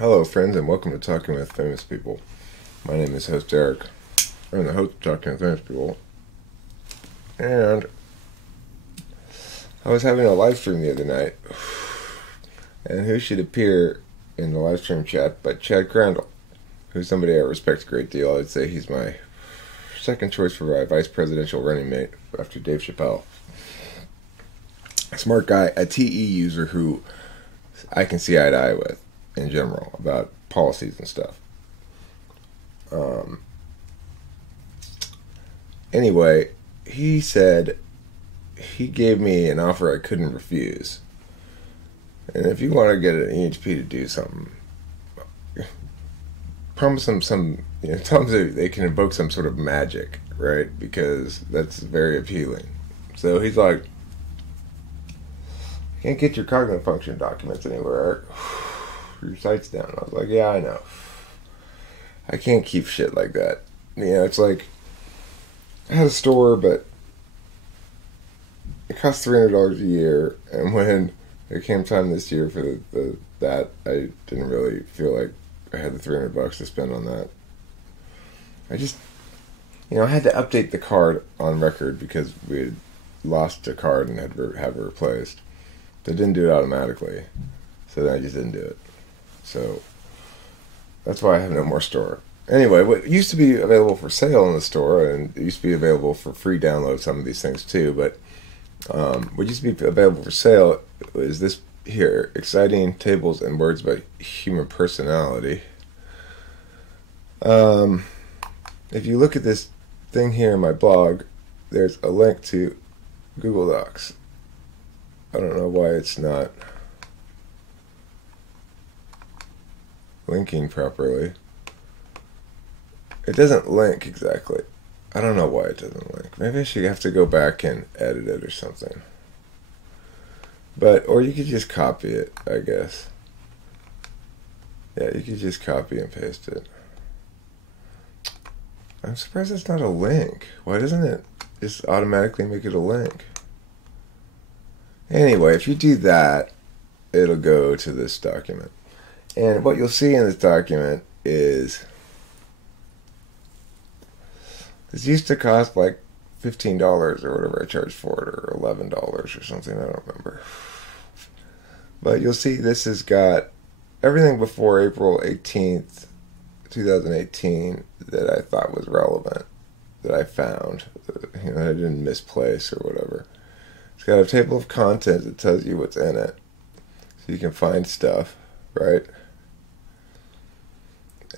Hello, friends, and welcome to Talking with Famous People. My name is host Eric. I'm the host of Talking with Famous People. And I was having a live stream the other night. And who should appear in the live stream chat but Chad Crandall, who's somebody I respect a great deal. I'd say he's my second choice for my vice presidential running mate after Dave Chappelle. A smart guy, a TE user who I can see eye to eye with in general about policies and stuff. Anyway, he said he gave me an offer I couldn't refuse. And if you want to get an EHP to do something, promise them tell them they can invoke some sort of magic, right? Because that's very appealing. So he's like, can't get your cognitive function documents anywhere. Your site's down. I was like, yeah, I know. I can't keep shit like that. It's like, I had a store, but it cost $300 a year, and when it came time this year for that, I didn't really feel like I had the $300 to spend on that. I just, I had to update the card on record because we had lost a card and had to have it replaced. They didn't do it automatically, so then I just didn't do it. So that's why I have no more store. Anyway, what used to be available for sale in the store, and it used to be available for free download, some of these things too, but what used to be available for sale is this here, Exciting Tables and Words About Human Personality. If you look at this thing here in my blog, there's a link to Google Docs. I don't know why it's not linking properly. It doesn't link exactly. I don't know why it doesn't link. Maybe I should have to go back and edit it or something. Or you could just copy it, I guess. Yeah, you could just copy and paste it. I'm surprised it's not a link. Why doesn't it just automatically make it a link? Anyway, if you do that, it'll go to this document. And what you'll see in this document is this used to cost like $15 or whatever I charged for it, or $11 or something, I don't remember. But you'll see this has got everything before April 18th, 2018 that I thought was relevant, that I found, I didn't misplace or whatever. It's got a table of contents that tells you what's in it, so you can find stuff, right?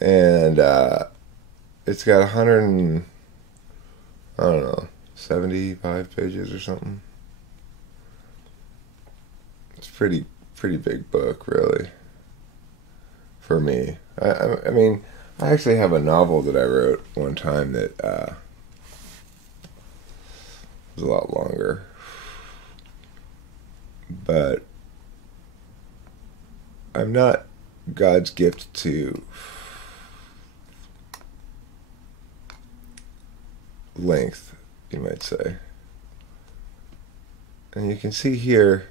And it's got 75 pages or something. It's pretty big book, really, for me. I mean, I actually have a novel that I wrote one time that was a lot longer. But I'm not God's gift to length, you might say. And you can see here,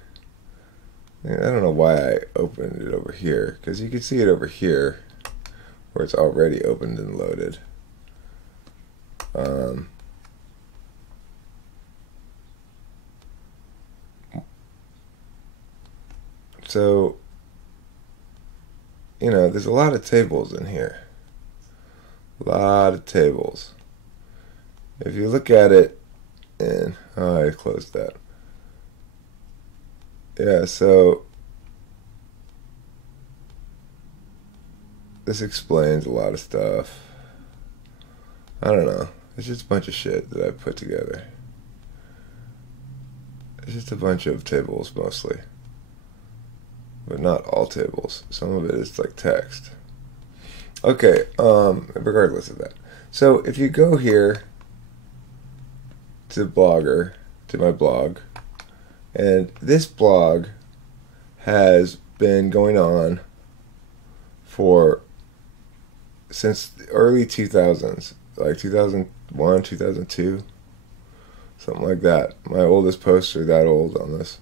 I don't know why I opened it over here, because you can see it over here where it's already opened and loaded. So, there's a lot of tables in here. A lot of tables. If you look at it, and I closed that. Yeah, so this explains a lot of stuff. I don't know. It's just a bunch of shit that I put together. It's just a bunch of tables mostly. But not all tables. Some of it is like text. Okay, regardless of that. So if you go here to Blogger, to my blog, and this blog has been going on since the early 2000s, like 2001, 2002, something like that. My oldest posts are that old on this.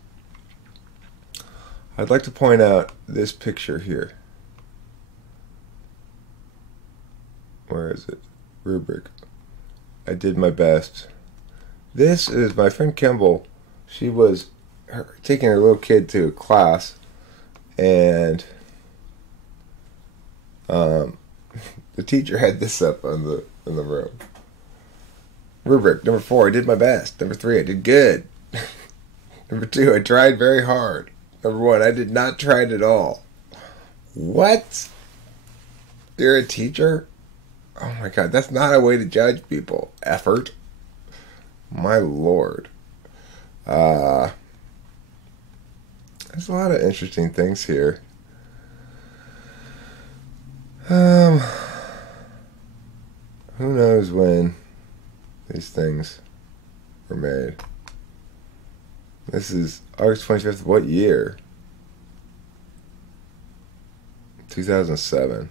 I'd like to point out this picture here. Where is it? Rubric. I did my best. This is my friend Kimball. She was taking her little kid to a class, and the teacher had this up in the room. Rubric number 4, I did my best. Number 3, I did good. Number 2, I tried very hard. Number 1, I did not try it at all. What? You're a teacher? Oh my God, that's not a way to judge people. Effort. My Lord. There's a lot of interesting things here. Who knows when these things were made? This is August 25th. What year? 2007.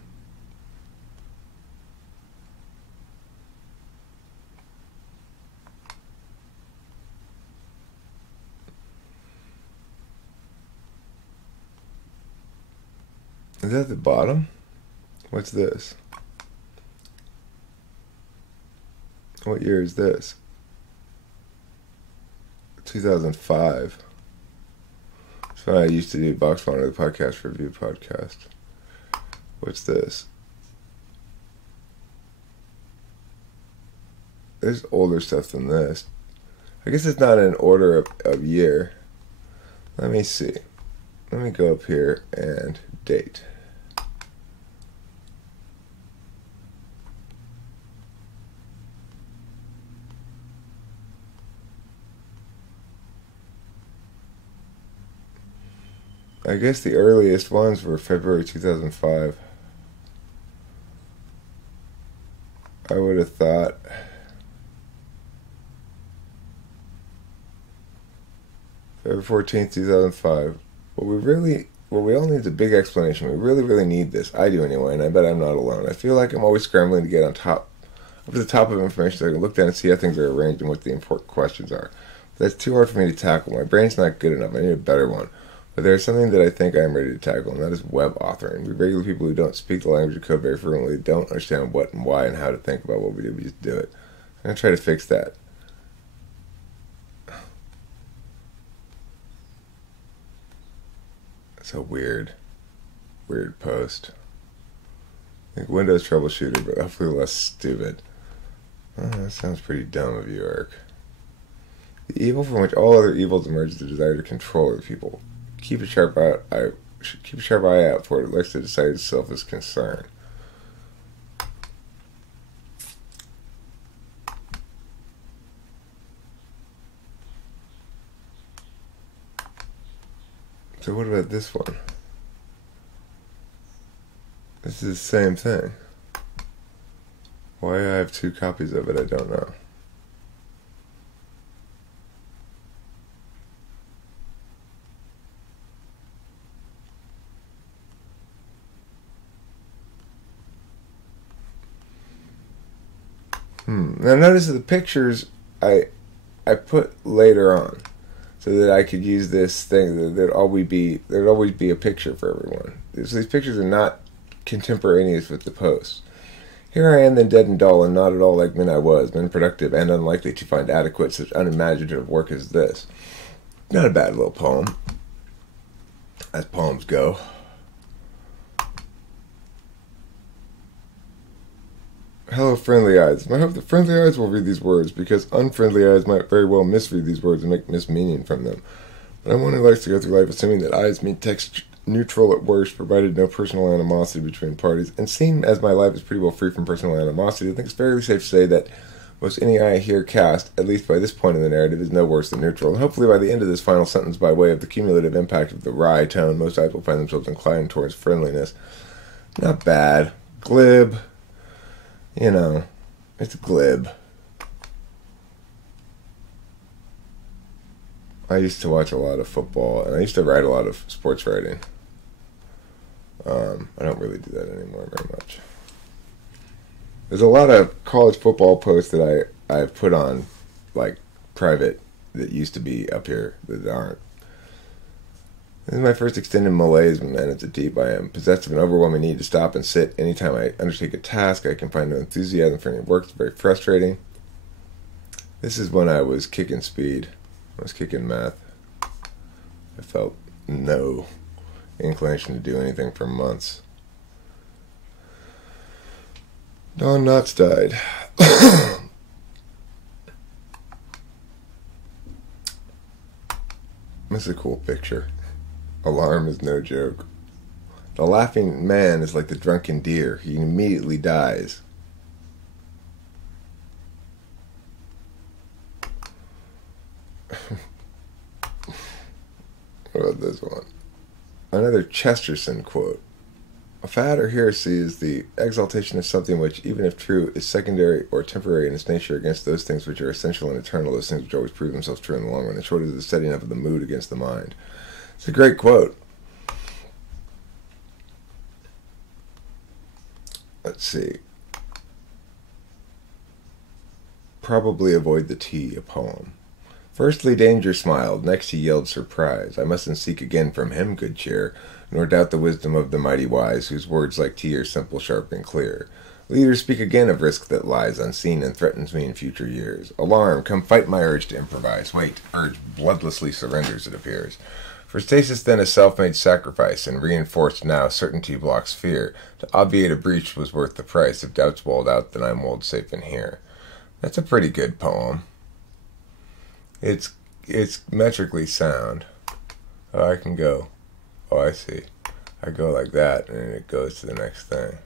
Is that the bottom? What's this? What year is this? 2005. That's when I used to do Box Monitor, the podcast review podcast. What's this? There's older stuff than this. I guess it's not in order of year. Let me see. Let me go up here and date. I guess the earliest ones were February 2005. I would have thought February 14th, 2005. We all need a big explanation. We really need this. I do anyway, and I bet I'm not alone. I feel like I'm always scrambling to get up to the top of information so I can look down and see how things are arranged and what the important questions are. But that's too hard for me to tackle. My brain's not good enough. I need a better one. But there's something that I think I am ready to tackle, and that is web authoring. We regular people who don't speak the language of code very fluently don't understand what and why and how to think about what we do. We just do it. I'm going to try to fix that. It's a weird post. I think Windows troubleshooter, but hopefully less stupid. Oh, that sounds pretty dumb of you, Eric. The evil from which all other evils emerge is the desire to control other people. Keep a sharp eye out for it. It likes to decide itself as concern. So what about this one? This is the same thing. Why I have 2 copies of it, I don't know. Now notice that the pictures I put later on, so that I could use this thing. There'd always be a picture for everyone. So these pictures are not contemporaneous with the posts. Here I am, then dead and dull, and not at all like men I was, men productive and unlikely to find adequate such unimaginative work as this. Not a bad little poem, as poems go. Hello, friendly eyes. I hope that friendly eyes will read these words, because unfriendly eyes might very well misread these words and make mismeaning from them. But I'm one who likes to go through life assuming that eyes mean text neutral at worst, provided no personal animosity between parties. And seeing as my life is pretty well free from personal animosity, I think it's fairly safe to say that most any eye here cast, at least by this point in the narrative, is no worse than neutral. And hopefully by the end of this final sentence, by way of the cumulative impact of the wry tone, most eyes will find themselves inclined towards friendliness. Not bad. Glib. You know, it's glib. I used to watch a lot of football, and I used to write a lot of sports writing. I don't really do that anymore very much. There's a lot of college football posts that I put on, like, private, that used to be up here that aren't. This is my first extended malaise, man. It's a deep I am. Possessed of an overwhelming need to stop and sit. Anytime I undertake a task, I can find no enthusiasm for any work. It's very frustrating. This is when I was kicking speed. I was kicking math. I felt no inclination to do anything for months. Don Knotts died. This is a cool picture. Alarm is no joke. The laughing man is like the drunken deer. He immediately dies. What about this one? Another Chesterton quote. A fad or heresy is the exaltation of something which, even if true, is secondary or temporary in its nature against those things which are essential and eternal, those things which always prove themselves true in the long run. In short, it is the setting up of the mood against the mind. It's a great quote. Let's see. Probably avoid the tea, a poem. Firstly, danger smiled, next he yelled surprise. I mustn't seek again from him good cheer, nor doubt the wisdom of the mighty wise, whose words like tea are simple, sharp, and clear. Leaders speak again of risk that lies unseen and threatens me in future years. Alarm, come fight my urge to improvise. Wait, urge bloodlessly surrenders, it appears. For stasis then a self-made sacrifice, and reinforced now certainty blocks fear. To obviate a breach was worth the price. If doubt's walled out, then I'm walled safe in here. That's a pretty good poem. It's metrically sound. Oh, I can go. Oh, I see. I go like that, and it goes to the next thing.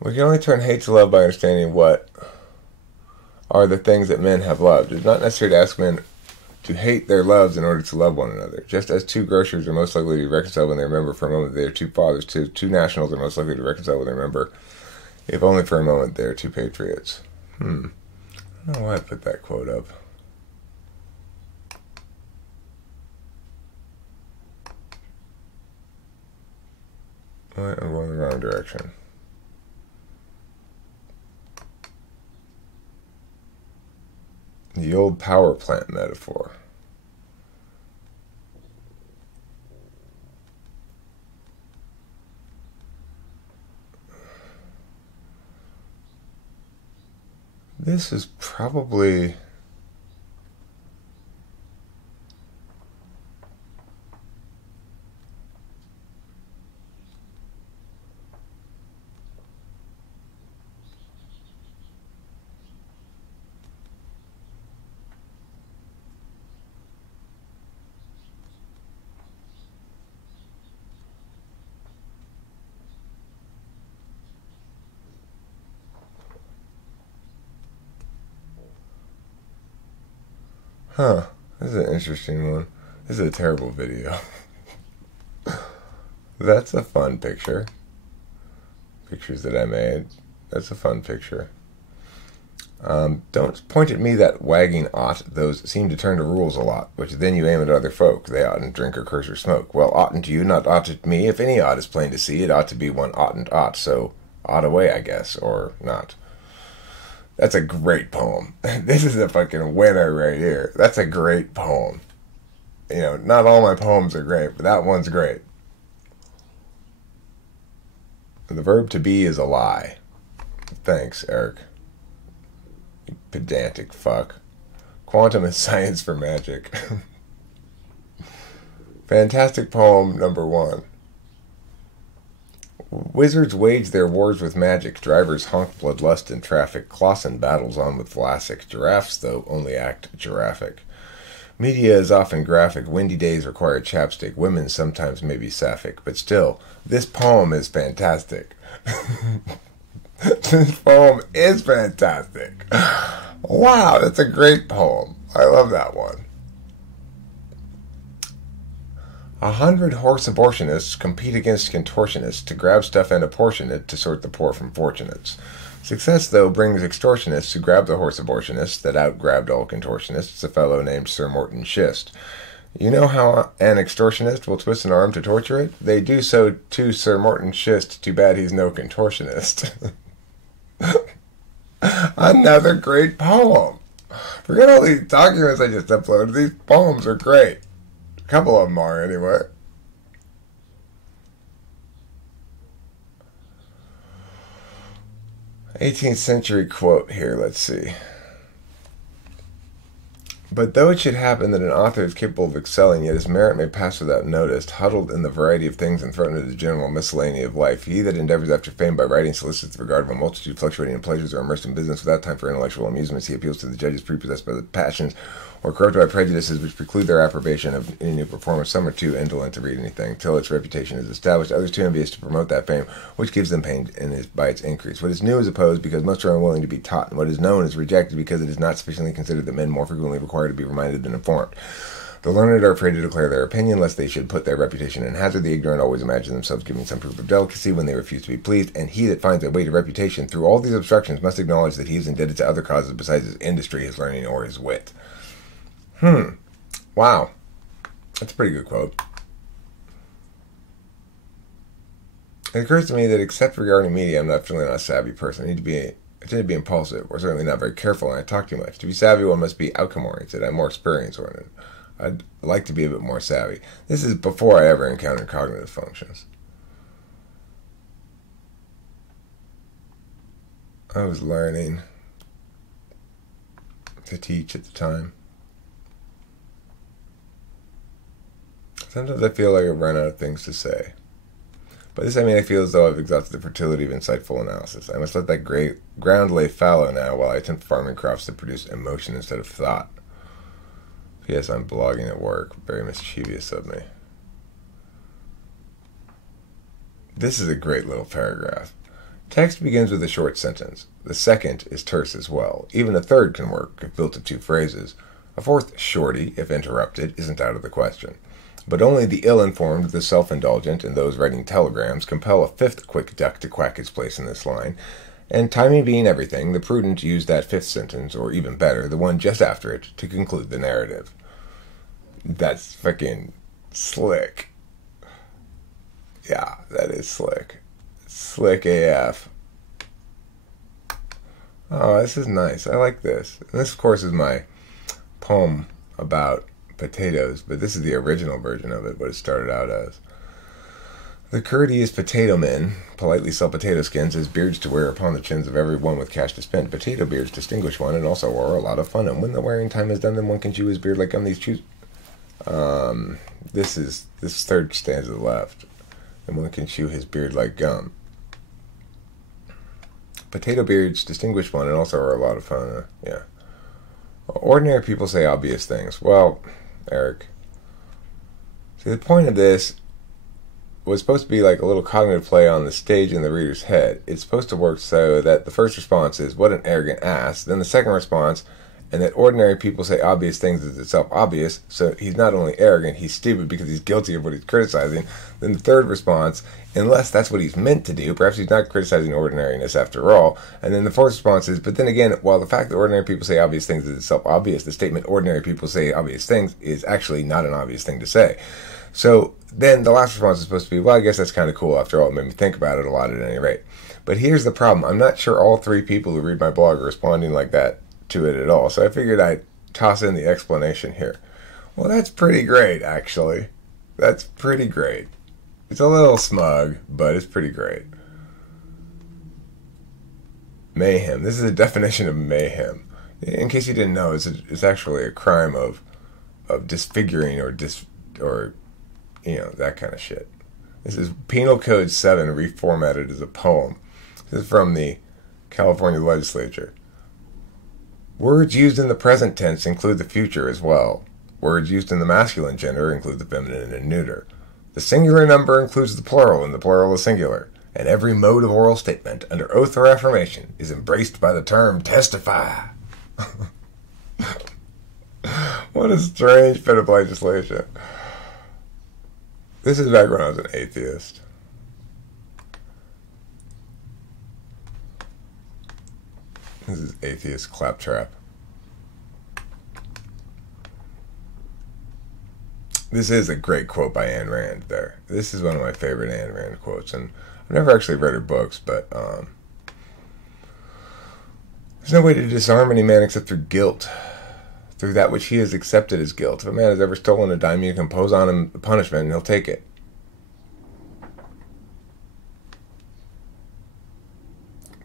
We can only turn hate to love by understanding what are the things that men have loved. It's not necessary to ask men to hate their loves in order to love one another. Just as two grocers are most likely to reconcile when they remember for a moment they are two fathers, two nationals are most likely to reconcile when they remember, if only for a moment, they are two patriots. I don't know why I put that quote up. I'm going the wrong direction. The old power plant metaphor. This is probably... Huh, this is an interesting one. This is a terrible video. That's a fun picture. Pictures that I made. That's a fun picture. Don't point at me that wagging ought. Those seem to turn to rules a lot, which then you aim at other folk. They oughtn't drink or curse or smoke. Well, oughtn't you, not oughtn't me. If any ought is plain to see, it ought to be one oughtn't ought. So, ought away, I guess, or not. That's a great poem. This is a fucking winner right here. That's a great poem. You know, not all my poems are great, but that one's great. The verb to be is a lie. Thanks, Eric. You pedantic fuck. Quantum is science for magic. Fantastic poem number 1. Wizards wage their wars with magic. Drivers honk bloodlust in traffic. Clausen battles on with Vlasic. Giraffes, though, only act giraffic. Media is often graphic. Windy days require chapstick. Women sometimes may be sapphic. But still, this poem is fantastic. This poem is fantastic. Wow, that's a great poem. I love that one. 100 horse abortionists compete against contortionists to grab stuff and apportion it to sort the poor from fortunates. Success, though, brings extortionists who grab the horse abortionists that outgrabbed all contortionists, a fellow named Sir Morton Schist. You know how an extortionist will twist an arm to torture it? They do so to Sir Morton Schist. Too bad he's no contortionist. Another great poem. Forget all these documents I just uploaded. These poems are great. A couple of them are, anyway. 18th century quote here, let's see. But though it should happen that an author is capable of excelling, yet his merit may pass without notice, huddled in the variety of things and thrown into the general miscellany of life, he that endeavors after fame by writing solicits the regard of a multitude fluctuating in pleasures or immersed in business without time for intellectual amusements. He appeals to the judges prepossessed by the passions or corrupted by prejudices which preclude their approbation of any new performance. Some are too indolent to read anything till its reputation is established, others too envious to promote that fame which gives them pain and is by its increase. What is new is opposed because most are unwilling to be taught, and what is known is rejected because it is not sufficiently considered that men more frequently require to be reminded than informed. The learned are afraid to declare their opinion, lest they should put their reputation in hazard. The ignorant always imagine themselves giving some proof of delicacy when they refuse to be pleased, and he that finds a way to reputation through all these obstructions must acknowledge that he is indebted to other causes besides his industry, his learning, or his wit. Wow. That's a pretty good quote. It occurs to me that except regarding media, I'm definitely not a savvy person. I tend to be impulsive, or certainly not very careful, and I talk too much. To be savvy, one must be outcome-oriented. I'm more experience-oriented. I'd like to be a bit more savvy. This is before I ever encountered cognitive functions. I was learning to teach at the time. Sometimes I feel like I've run out of things to say. By this I mean I feel as though I've exhausted the fertility of insightful analysis. I must let that great ground lay fallow now while I attempt farming crops that produce emotion instead of thought. P.S. I'm blogging at work. Very mischievous of me. This is a great little paragraph. Text begins with a short sentence. The second is terse as well. Even a third can work if built of two phrases. A fourth shorty, if interrupted, isn't out of the question. But only the ill-informed, the self-indulgent, and those writing telegrams compel a fifth quick duck to quack its place in this line. And timing being everything, the prudent use that fifth sentence, or even better, the one just after it, to conclude the narrative. That's fucking slick. Yeah, that is slick. Slick AF. Oh, this is nice. I like this. And this, of course, is my poem about potatoes, but this is the original version of it, what it started out as. The courteous potato men politely sell potato skins as beards to wear upon the chins of every one with cash to spend. Potato beards distinguish one and also are a lot of fun, and when the wearing time is done, then one can chew his beard like gum. These chews. This third stanza left, and one can chew his beard like gum. Potato beards distinguish one and also are a lot of fun. Yeah. Ordinary people say obvious things. Well, Eric, see, the point of this was supposed to be like a little cognitive play on the stage in the reader's head. It's supposed to work so that the first response is, what an arrogant ass. Then the second response, and that ordinary people say obvious things is itself obvious, so he's not only arrogant, he's stupid because he's guilty of what he's criticizing. Then the third response, unless that's what he's meant to do, perhaps he's not criticizing ordinariness after all. And then the fourth response is, but then again, while the fact that ordinary people say obvious things is itself obvious, the statement ordinary people say obvious things is actually not an obvious thing to say. So then the last response is supposed to be, well, I guess that's kind of cool after all. It made me think about it a lot at any rate. But here's the problem. I'm not sure all three people who read my blog are responding like that to it at all. So I figured I'd toss in the explanation here. Well, that's pretty great, actually. That's pretty great. It's a little smug, but it's pretty great. Mayhem. This is a definition of mayhem. In case you didn't know, it's actually a crime of disfiguring or that kind of shit. This is Penal Code 7 reformatted as a poem. This is from the California legislature. Words used in the present tense include the future as well. Words used in the masculine gender include the feminine and neuter. The singular number includes the plural, and the plural is singular. And every mode of oral statement, under oath or affirmation, is embraced by the term testify. What a strange bit of legislation. This is back when I was an atheist. This is atheist claptrap. This is a great quote by Ayn Rand there. This is one of my favorite Ayn Rand quotes, and I've never actually read her books, but there's no way to disarm any man except through guilt. through that which he has accepted as guilt. If a man has ever stolen a dime, you can impose on him a punishment, and he'll take it.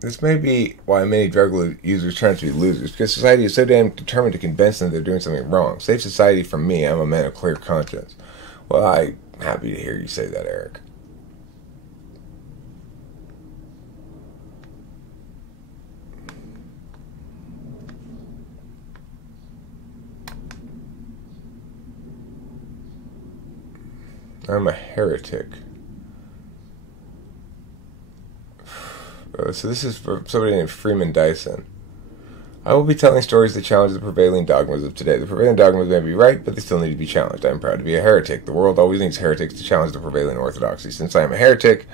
This may be why many drug users turn out to be losers, because society is so damn determined to convince them they're doing something wrong. Save society from me, I'm a man of clear conscience. Well, I'm happy to hear you say that, Eric. I'm a heretic. So this is for somebody named Freeman Dyson. I will be telling stories that challenge the prevailing dogmas of today. The prevailing dogmas may be right, but they still need to be challenged. I am proud to be a heretic. The world always needs heretics to challenge the prevailing orthodoxy. Since I am a heretic,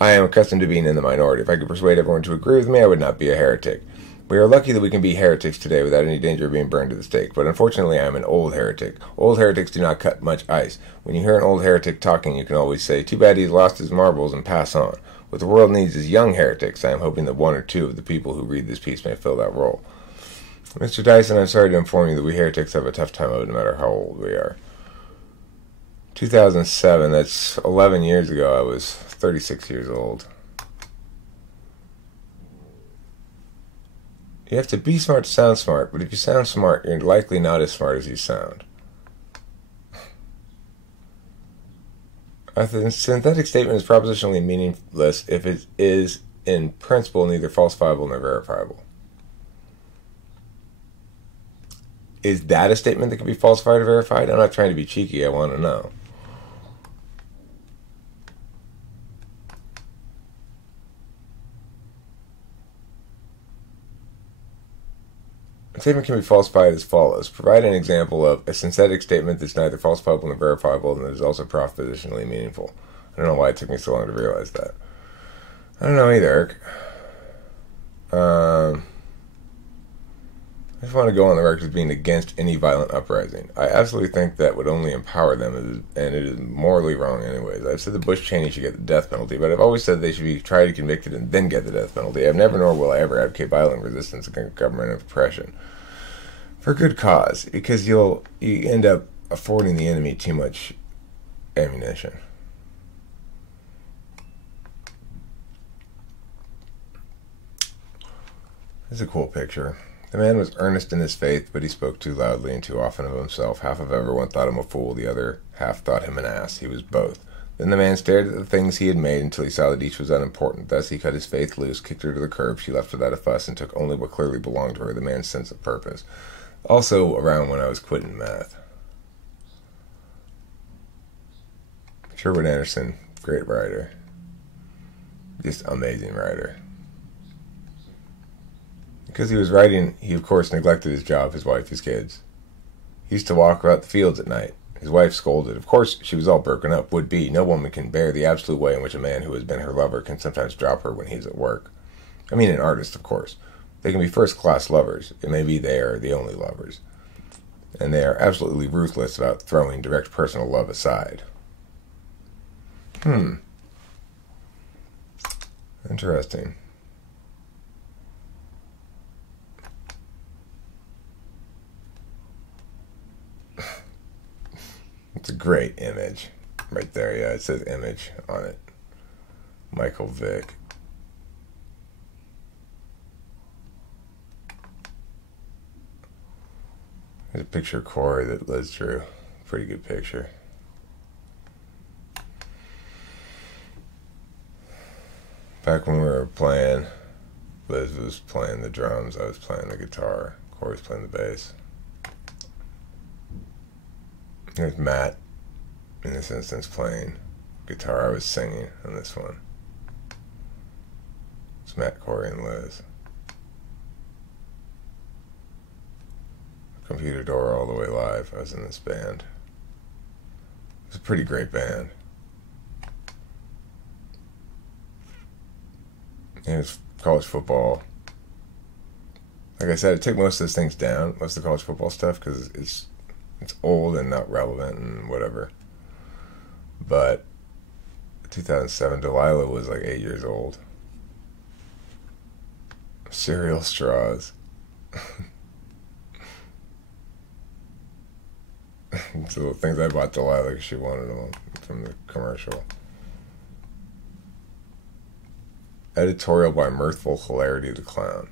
I am accustomed to being in the minority. If I could persuade everyone to agree with me, I would not be a heretic. We are lucky that we can be heretics today without any danger of being burned to the stake, but unfortunately I am an old heretic. Old heretics do not cut much ice. When you hear an old heretic talking, you can always say, too bad he's lost his marbles, and pass on. What the world needs is young heretics. I am hoping that one or two of the people who read this piece may fill that role. Mr. Dyson, I'm sorry to inform you that we heretics have a tough time of it no matter how old we are. 2007, that's 11 years ago, I was 36 years old. You have to be smart to sound smart, but if you sound smart, you're likely not as smart as you sound. A synthetic statement is propositionally meaningless if it is, in principle, neither falsifiable nor verifiable. Is that a statement that can be falsified or verified? I'm not trying to be cheeky, I want to know. A statement can be falsified as follows. Provide an example of a synthetic statement that's neither falsifiable nor verifiable and that is also propositionally meaningful. I don't know why it took me so long to realize that. I don't know either, Eric. I just want to go on the record as being against any violent uprising. I absolutely think that would only empower them, and it is morally wrong anyways. I've said that Bush Cheney should get the death penalty, but I've always said they should be tried and convicted and then get the death penalty. I've never nor will I ever advocate violent resistance against government and oppression. For good cause, because you end up affording the enemy too much ammunition. This is a cool picture. The man was earnest in his faith, but he spoke too loudly and too often of himself. Half of everyone thought him a fool, the other half thought him an ass. He was both. Then the man stared at the things he had made until he saw that each was unimportant. Thus he cut his faith loose, kicked her to the curb. She left without a fuss and took only what clearly belonged to her, the man's sense of purpose. Also around when I was quitting math. Sherwood Anderson, great writer. Just amazing writer. Because he was writing, he of course neglected his job, his wife, his kids. He used to walk about the fields at night. His wife scolded. Of course, she was all broken up, would be. No woman can bear the absolute way in which a man who has been her lover can sometimes drop her when he's at work. I mean an artist, of course. They can be first-class lovers. It may be they are the only lovers. And they are absolutely ruthless about throwing direct personal love aside. Interesting. It's a great image. Right there, yeah, it says image on it. Michael Vick. There's a picture of Corey that Liz drew. Pretty good picture. Back when we were playing, Liz was playing the drums, I was playing the guitar, Corey was playing the bass. There's Matt, in this instance, playing guitar. I was singing on this one. It's Matt, Corey, and Liz. Computer Door All the Way Live. I was in this band. It was a pretty great band. And it was college football. Like I said, I took most of those things down, most of the college football stuff, because it's old and not relevant and whatever. But 2007, Delilah was like 8 years old. Cereal straws. So the things I bought Delilah because she wanted them from the commercial. Editorial by Mirthful Hilarity the Clown.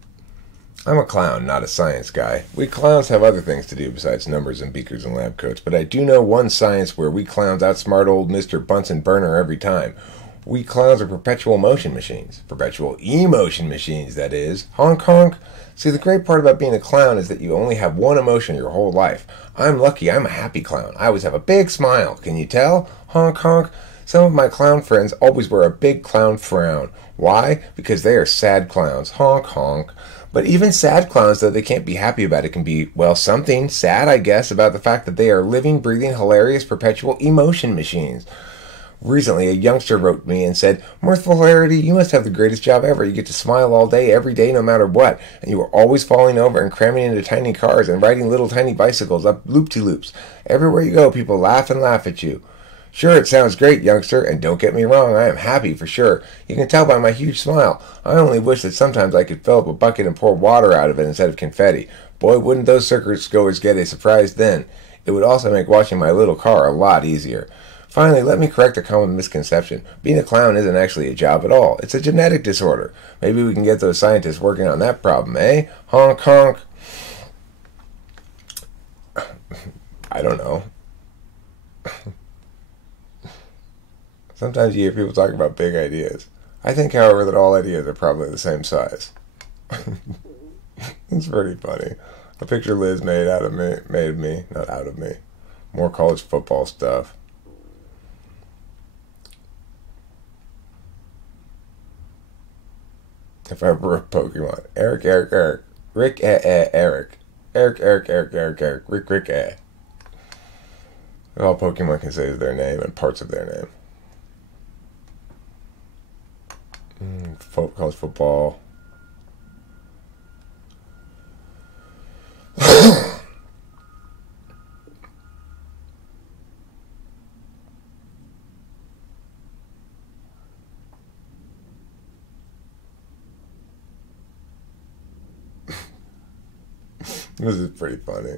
I'm a clown, not a science guy. We clowns have other things to do besides numbers and beakers and lab coats, but I do know one science where we clowns outsmart old Mr. Bunsen Burner every time. We clowns are perpetual motion machines. Perpetual emotion machines, that is. Honk honk. See, the great part about being a clown is that you only have one emotion your whole life. I'm lucky. I'm a happy clown. I always have a big smile. Can you tell? Honk honk. Some of my clown friends always wear a big clown frown. Why? Because they are sad clowns. Honk honk. But even sad clowns, though they can't be happy about it, can be, well, something sad, I guess, about the fact that they are living, breathing, hilarious, perpetual emotion machines. Recently, a youngster wrote me and said, Mirthful Hilarity, you must have the greatest job ever. You get to smile all day, every day, no matter what. And you are always falling over and cramming into tiny cars and riding little tiny bicycles up loop-de-loops. Everywhere you go, people laugh and laugh at you. Sure, it sounds great, youngster, and don't get me wrong, I am happy for sure. You can tell by my huge smile. I only wish that sometimes I could fill up a bucket and pour water out of it instead of confetti. Boy, wouldn't those circus goers get a surprise then. It would also make watching my little car a lot easier. Finally, let me correct a common misconception. Being a clown isn't actually a job at all. It's a genetic disorder. Maybe we can get those scientists working on that problem, eh? Honk honk. I don't know. Sometimes you hear people talk about big ideas. I think, however, that all ideas are probably the same size. It's pretty funny. A picture Liz made of me, not out of me. More college football stuff. If I were a Pokemon. Eric. Rick, Eric. Eric. Rick, All Pokemon can say is their name and parts of their name. College football. This is pretty funny.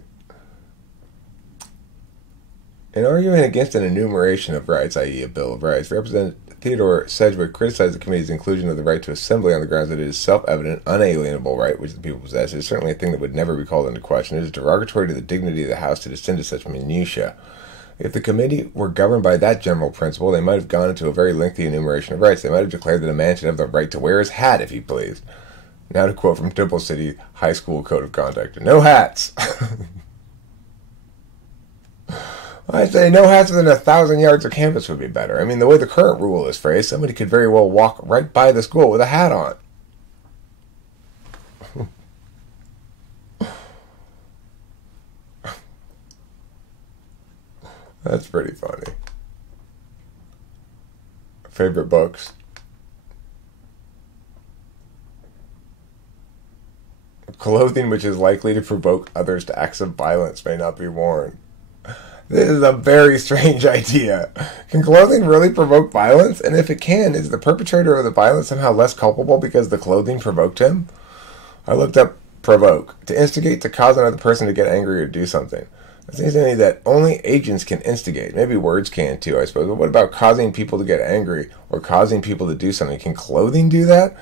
In arguing against an enumeration of rights, i.e. a Bill of Rights, Representative Theodore Sedgwick criticized the committee's inclusion of the right to assembly on the grounds that it is self-evident, unalienable right which the people possess. It is certainly a thing that would never be called into question. It is derogatory to the dignity of the House to descend to such minutiae. If the committee were governed by that general principle, they might have gone into a very lengthy enumeration of rights. They might have declared that a man should have the right to wear his hat if he pleased. Now to quote from Dimple City High School Code of Conduct, no hats! I say no hats within 1,000 yards of campus would be better. I mean, the way the current rule is phrased, somebody could very well walk right by the school with a hat on. That's pretty funny. Favorite books? Clothing which is likely to provoke others to acts of violence may not be worn. This is a very strange idea. Can clothing really provoke violence? And if it can, is the perpetrator of the violence somehow less culpable because the clothing provoked him? I looked up provoke. To instigate, to cause another person to get angry or do something. It seems to me that only agents can instigate. Maybe words can too, I suppose. But what about causing people to get angry or causing people to do something? Can clothing do that?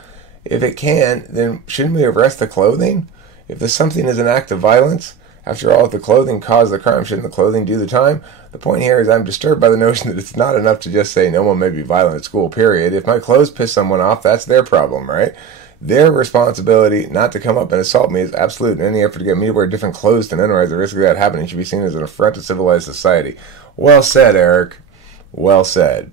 If it can, then shouldn't we arrest the clothing? If the something is an act of violence, after all, if the clothing caused the crime, shouldn't the clothing do the time? The point here is I'm disturbed by the notion that it's not enough to just say no one may be violent at school, period. If my clothes piss someone off, that's their problem, right? Their responsibility not to come up and assault me is absolute, and any effort to get me to wear different clothes to minimize the risk of that happening should be seen as an affront to civilized society. Well said, Eric. Well said.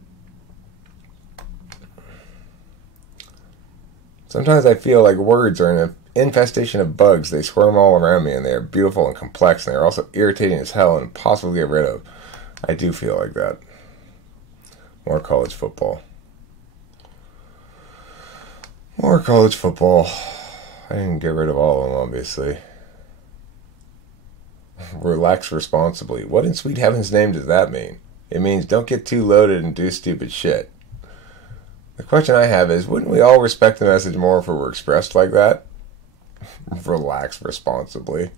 Sometimes I feel like words are an infestation of bugs. They squirm all around me, and they are beautiful and complex, and they are also irritating as hell and impossible to get rid of. I do feel like that. More college football. More college football. I didn't get rid of all of them, obviously. Relax responsibly. What in sweet heaven's name does that mean? It means don't get too loaded and do stupid shit. The question I have is, wouldn't we all respect the message more if it were expressed like that? Relax responsibly.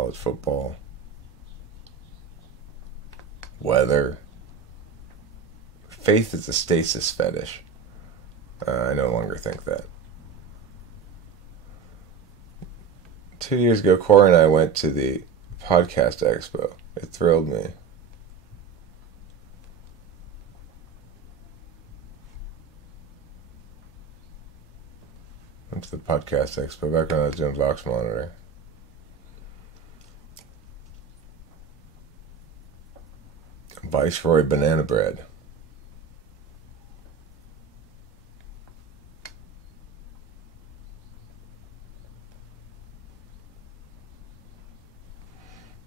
college football, weather. Faith is a stasis fetish. I no longer think that. 2 years ago, Cora and I went to the podcast expo. It thrilled me. Went to the podcast expo back when I was doing Vox Monitor. Viceroy banana bread.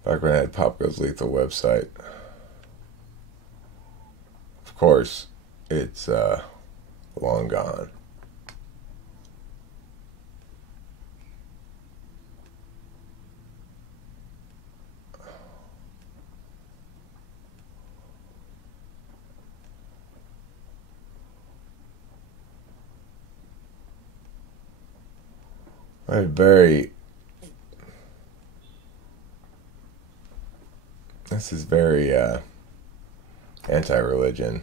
Back when I had Pop Goes Lethal website. Of course, it's long gone. This is very anti-religion.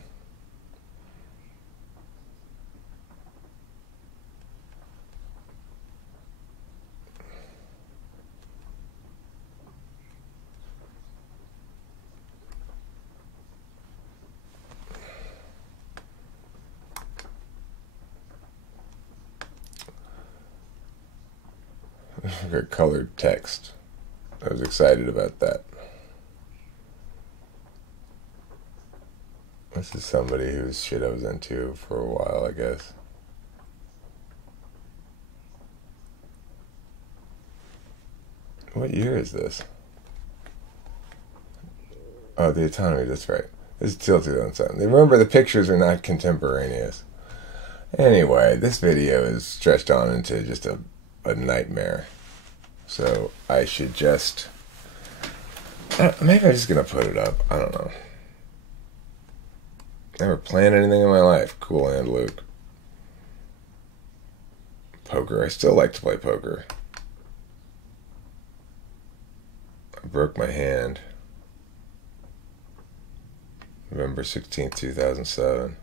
Colored text. I was excited about that. This is somebody whose shit I was into for a while, I guess. What year is this? Oh, the Autonomy, that's right. This is still 2007. Remember, the pictures are not contemporaneous. Anyway, this video is stretched on into just a nightmare. So I should just... maybe I'm just going to put it up. I don't know. Never planned anything in my life. Cool Hand Luke. Poker. I still like to play poker. I broke my hand. November 16th, 2007.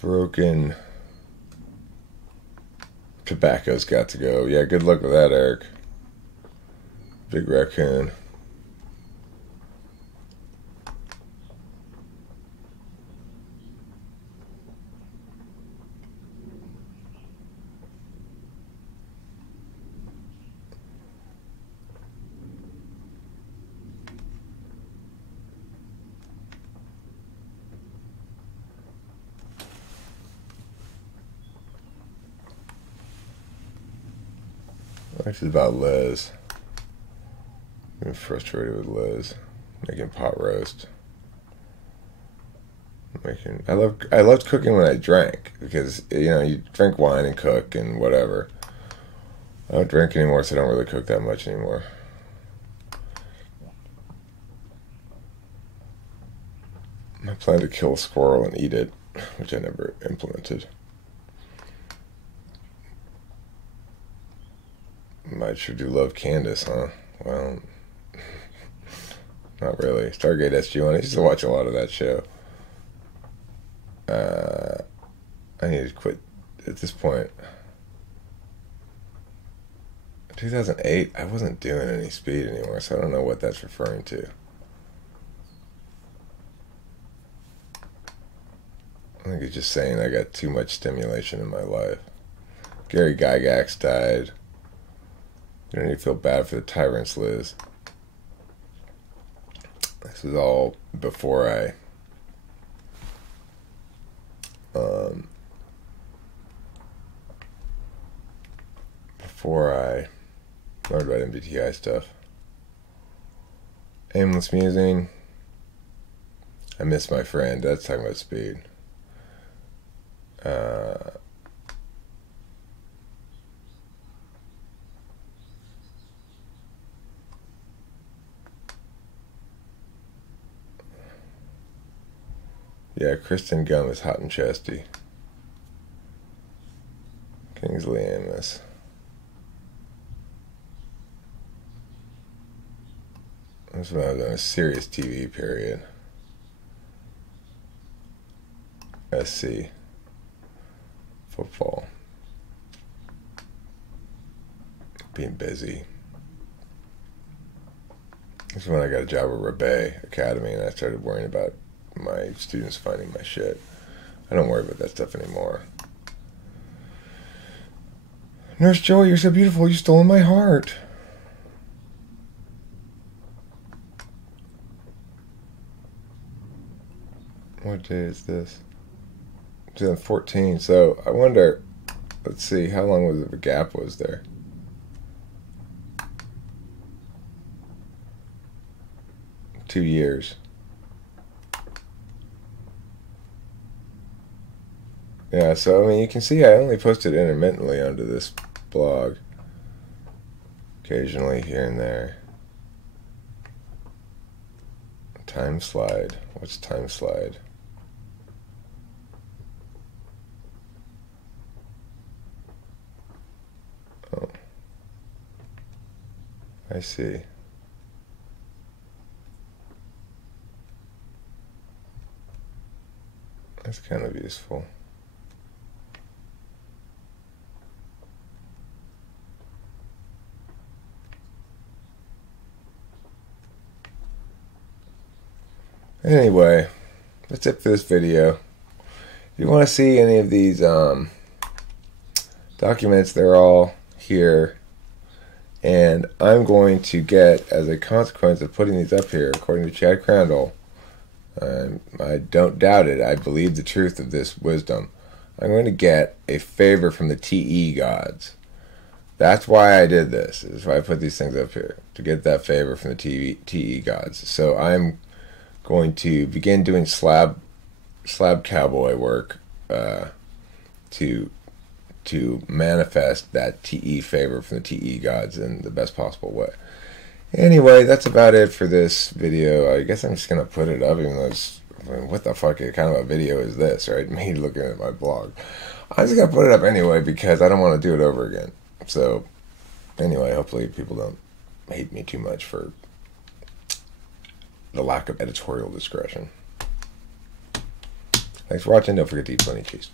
Broken. Tobacco's got to go. Yeah, good luck with that, Eric. Big raccoon. This is about Liz. I'm frustrated with Liz. Making pot roast. I loved cooking when I drank, because you drink wine and cook and whatever. I don't drink anymore, so I don't really cook that much anymore. I plan to kill a squirrel and eat it, which I never implemented. I sure do love Candace, huh? Well, not really. Stargate SG-1, I used to watch a lot of that show. I need to quit at this point. 2008, I wasn't doing any speed anymore, so I don't know what that's referring to. I think it's just saying I got too much stimulation in my life. Gary Gygax died. You don't need to feel bad for the tyrants, Liz. This is all before I learned about MBTI stuff. Aimless musing. I miss my friend. That's talking about speed. Yeah, Kristen Gum is hot and chesty. Kingsley Amos. That's when I was on a serious TV period. SC. Football. Being busy. That's when I got a job at Rebay Academy and I started worrying about my students finding my shit. I don't worry about that stuff anymore. Nurse Joey, you're so beautiful. You stole my heart. What day is this? 2014. So I wonder, let's see, how long was the gap was there? Two years. Yeah, so I mean, you can see I only posted intermittently onto this blog. Occasionally here and there. Time slide. What's time slide? Oh. I see. That's kind of useful. Anyway, that's it for this video. If you want to see any of these documents, they're all here. And I'm going to get, as a consequence of putting these up here, according to Chad Crandall, I don't doubt it, I believe the truth of this wisdom, I'm going to get a favor from the TE gods. That's why I did this. That's why I put these things up here, to get that favor from the TE gods. So I'm going to begin doing slab cowboy work to manifest that TE favor from the TE gods in the best possible way. Anyway, that's about it for this video. I guess I'm just going to put it up, even though it's, I mean, what the fuck kind of a video is this, right? Me looking at my blog. I'm just going to put it up anyway because I don't want to do it over again. So, anyway, hopefully people don't hate me too much for the lack of editorial discretion. Thanks for watching. Don't forget to eat plenty of cheese.